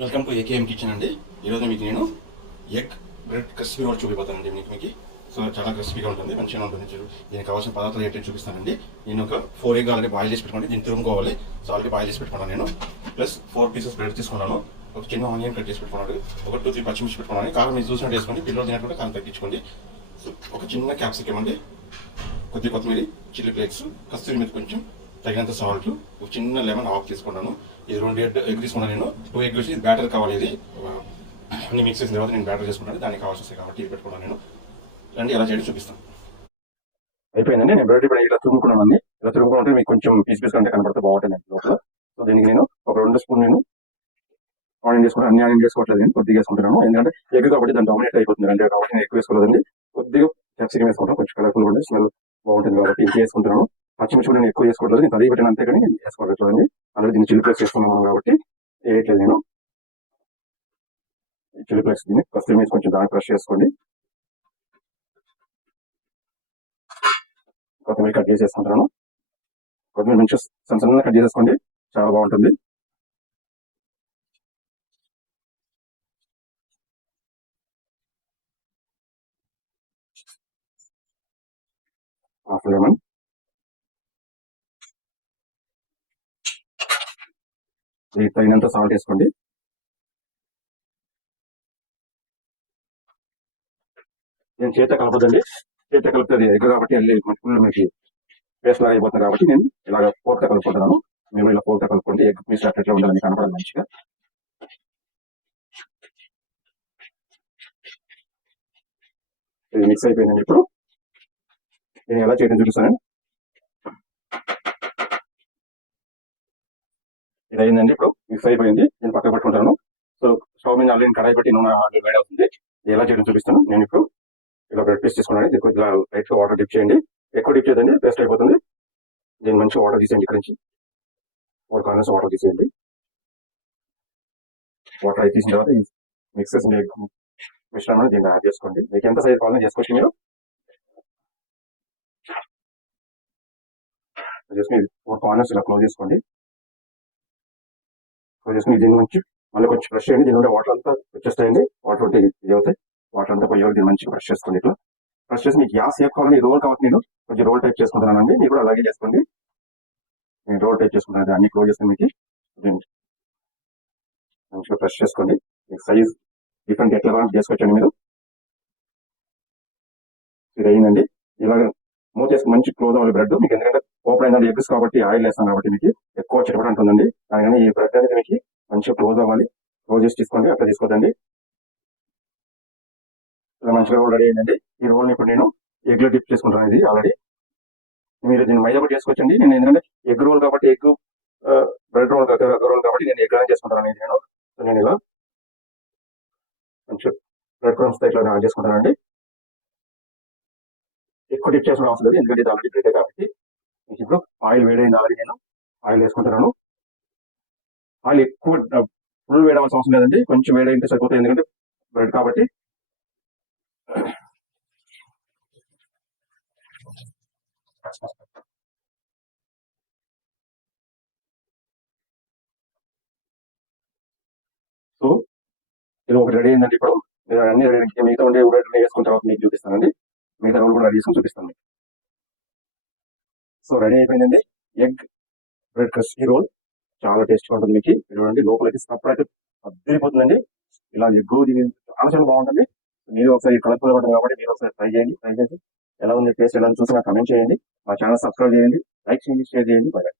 Welcome to AKM kitchen అండి. ఈరోజు మీకు నేను ఎగ్ బ్రెడ్ క్రిస్పీ రోల్ చూపిపోతానండి. మీకు సో చాలా క్రిస్పీగా ఉంటుంది, మంచిగా ఉంటుంది. దీనికి కావాల్సిన పదార్థాలు ఏంటో చూపిస్తానండి. నేను ఒక 4 ఎగ్ ఆల్రెడీ బాయిల్ చేసి పెట్టుకోండి, దీన్ని తురుముకోవాలి. సో ఆల్రెడీ బాయిల్ చేసి పెట్టుకున్నాను నేను. ప్లస్ 4 పీసెస్ బ్రెడ్ తీసుకున్నాను, ఒక చిన్న ఆనియన్ కట్ చేసి పెట్టుకున్నాను, ఒక 2-3 పచ్చిమిర్చి పెట్టుకున్నాను. కారం మీరు చూసినట్టు వేసుకోండి, పిల్లలు తినట్టు కారం తగ్గించుకోండి. సో ఒక చిన్న క్యాప్సికమ్ అండి, కొద్దిగా కొత్తిమీర, చిల్లీ ఫ్లేక్స్, కస్తూరి మీద కొంచెం, తగినంత సాల్ట్, ఒక చిన్న లెమన్ ఆఫ్ తీసుకున్నాను. ఇది 2 ఎగ్ తీసుకున్నాను నేను. 2 ఎగ్ వచ్చి ఇది బ్యాటర్ కావాలి. ఇది అన్ని మిక్స్ చేసిన తర్వాత నేను బ్యాటర్ చేసుకున్నాను, దానికి కావాల్సి వస్తాయి కాబట్టి ఇది పెట్టుకున్నాను నేను. రండి ఎలా చేయడం చూపిస్తాను. అయిపోయిందండి. నేను బ్రెడ్ ఇప్పుడు ఇలా తురుముకున్నాను అండి. ఇలా తురుముకుంటే మీకు కొంచెం పీస్ పీస్ కంటే కనబడితే బాగుంటుంది లోపల. సో దీనికి నేను ఒక 2 స్పూన్ నేను ఆనియన్ చేసుకుంటాను. అన్ని ఆనియన్ చేసుకోవట్లేదు, నేను కొద్దిగా వేసుకుంటున్నాను. ఎందుకంటే ఎగ్ కాబట్టి దాని డామినేట్ అయిపోతుంది అంటే, కాబట్టి నేను ఎక్కువ వేసుకోలేదండి. కొద్దిగా క్యాప్సికం వేసుకుంటాను, కొంచెం కలర్ఫుల్ ఉండే స్మెల్ బాగుంటుంది కాబట్టి ఇది వేసుకుంటున్నాను. పచ్చిమిర్చి నేను ఎక్కువ వేసుకోవట్లేదు, నేను తది పెట్టిన అంతే కానీ వేసుకోవట్లేదండి. అలాగే దీన్ని చిల్లీ ఫ్లేక్స్ వేసుకున్నాను కాబట్టి వేయట్లేదు నేను. చిల్లీ ఫ్లేక్స్ దీన్ని కస్తూరి మీద కొంచెం దాన్ని ఫ్రెష్ చేసుకోండి. కొత్తిమీర కట్ చేసేసుకుంటాను. కొత్తిమీర మంచిగా సన్న సన్నగా కట్ చేసేసుకోండి, చాలా బాగుంటుంది. హాఫ్ లెమన్, తగినంత సాల్ట్ వేసుకోండి. నేను చేత కలపదండి, చేత కలుపుతుంది ఎగ్ కాబట్టి వెళ్ళి ఫుల్ మీకు పేస్ట్ లాగా అయిపోతుంది కాబట్టి నేను ఇలాగ ఫోర్క్ కలుపుకుంటున్నాను. మేము ఇలా ఫోర్క్ కలుపుకుంటే ఎగ్ పీస్ అట్లా ఉండాలని కనపడదు మంచిగా. ఇది మిక్స్ అయిపోయిందండి. ఇప్పుడు నేను ఎలా చేయడం చూపిస్తాను. ఇది అయిందండి, ఇప్పుడు మిక్స్ అయిపోయింది, నేను పక్కన పెట్టుకుంటాను. సో స్టవ్ మీద ఆల్రెడీ కడాయి పెట్టి నూనె వేడి అవుతుంది. ఎలా చేయడం చూపిస్తాను. నేను ఇప్పుడు ఇలా బ్రెడ్ పీస్ తీసుకున్నాను, దీనికి ఇలా లైట్గా వాటర్ డిప్ చేయండి. ఎక్కువ డిప్ చేయదండి, పేస్ట్ అయిపోతుంది. దీన్ని మంచిగా వాటర్ తీసేయండి, ఇక్కడ నుంచి 4 కార్నర్స్ వాటర్ తీసేయండి. వాటర్ అయి తీసిన తర్వాత మిక్స్ చేసిన ఎగ్ మిశ్రమాన్ని దీన్ని యాడ్ చేసుకోండి. మీకు ఎంత సైజ్ కావాలని చేసుకోవచ్చు మీరు. చేసుకుని 4 కార్నర్స్ ఇలా క్లోజ్ చేసుకోండి. క్లోజ్ చేసుకుని దీని నుంచి మళ్ళీ కొంచెం ఫ్రెష్ చేయండి. దీని నుండి వాటర్ అంతా వచ్చేస్తాయండి, వాటర్ ఉంటే ఇది అవుతాయి. వాటర్ అంతా పోయేవారు దీన్ని మంచిగా ఫ్రెష్ చేసుకోండి. ఇట్లా ఫ్రెష్ చేసి మీకు గ్యాస్ సేఫ్ కావాలని రోల్ కాబట్టి నేను కొంచెం రోల్ టైప్ చేసుకుంటున్నానండి. మీరు కూడా అలాగే చేసుకోండి. నేను రోల్ టైప్ చేసుకుంటాను, అన్ని క్లోజ్ చేసుకుని మీకు మంచిగా ఫ్రెష్ చేసుకోండి. మీకు సైజ్ డిఫరెంట్ ఎట్లా కావాలంటే చేసుకోవచ్చండి మీరు. ఇది అయిందండి. ఇలాగ మూత చేసుకుని మంచి క్లోజ్ అవ్వాలి బ్రెడ్ మీకు, ఎందుకంటే ఓపెన్ అయిందండి ఎగ్స్ కాబట్టి ఆయిల్ వేస్తాం కాబట్టి మీకు ఎక్కువ చిటపట ఉంటుందండి. కానీ ఈ బ్రెడ్ అనేది మీకు మంచిగా క్లోజ్ అవ్వాలి. క్లోజ్ చేసి తీసుకోండి, అట్లా తీసుకోదండి. ఇలా మంచిగా రోల్ రెడీ అయిందండి. ఈ రోల్ని ఇప్పుడు నేను ఎగ్ లో డిప్ చేసుకుంటాను. ఇది ఆల్రెడీ మీరు దీన్ని మైదా కూడా చేసుకోవచ్చండి. నేను ఎందుకంటే ఎగ్ రోల్ కాబట్టి ఎగ్ బ్రెడ్ రోల్ కాబట్టి నేను ఎగ్ అనేది చేసుకుంటాను. నేను ఇలా మంచిగా బ్రెడ్ క్రమ్స్ ఇట్లా యాడ్ చేసుకుంటానండి. ఎక్కువ డిప్ చేసిన అవసరం లేదు, ఎందుకంటే ఇది ఆల్రెడీ బ్రెడ్ కాబట్టి. మీకు ఇప్పుడు ఆయిల్ వేడైంది, ఆల్రెడీ నేను ఆయిల్ వేసుకుంటున్నాను. ఆయిల్ ఎక్కువ ఫుల్ వేయవలసిన అవసరం లేదండి, కొంచెం వేడైతే సరిపోతుంది, ఎందుకంటే బ్రెడ్ కాబట్టి. సో ఇది ఒకటి రెడీ అయిందండి. ఇప్పుడు అన్ని రెడీ, మిగతా ఉండే రెడీ వేసుకున్న తర్వాత మీకు చూపిస్తానండి. మిగతా రోల్ కూడా రెడీ చేసుకుని చూపిస్తాను. సో రెడీ అయిపోయిందండి ఎగ్ బ్రెడ్ క్రిస్పీ రోల్. చాలా టేస్ట్గా ఉంటుంది. మీకు చూడండి లోపల అయితే సపరేట్ అద్దరిపోతుందండి. ఇలా ఎగ్ చాలా చాలా బాగుంటుంది. మీరు ఒకసారి కలర్ఫుల్ ఉంటుంది కాబట్టి మీరు ఒకసారి ట్రై చేయండి. ట్రై చేసి ఎలా ఉంది టేస్ట్, ఎలా చూసి నాకు కమెంట్ చేయండి. మా ఛానల్ సబ్స్క్రైబ్ చేయండి, లైక్ చేయండి, షేర్ చేయండి. బాయ్.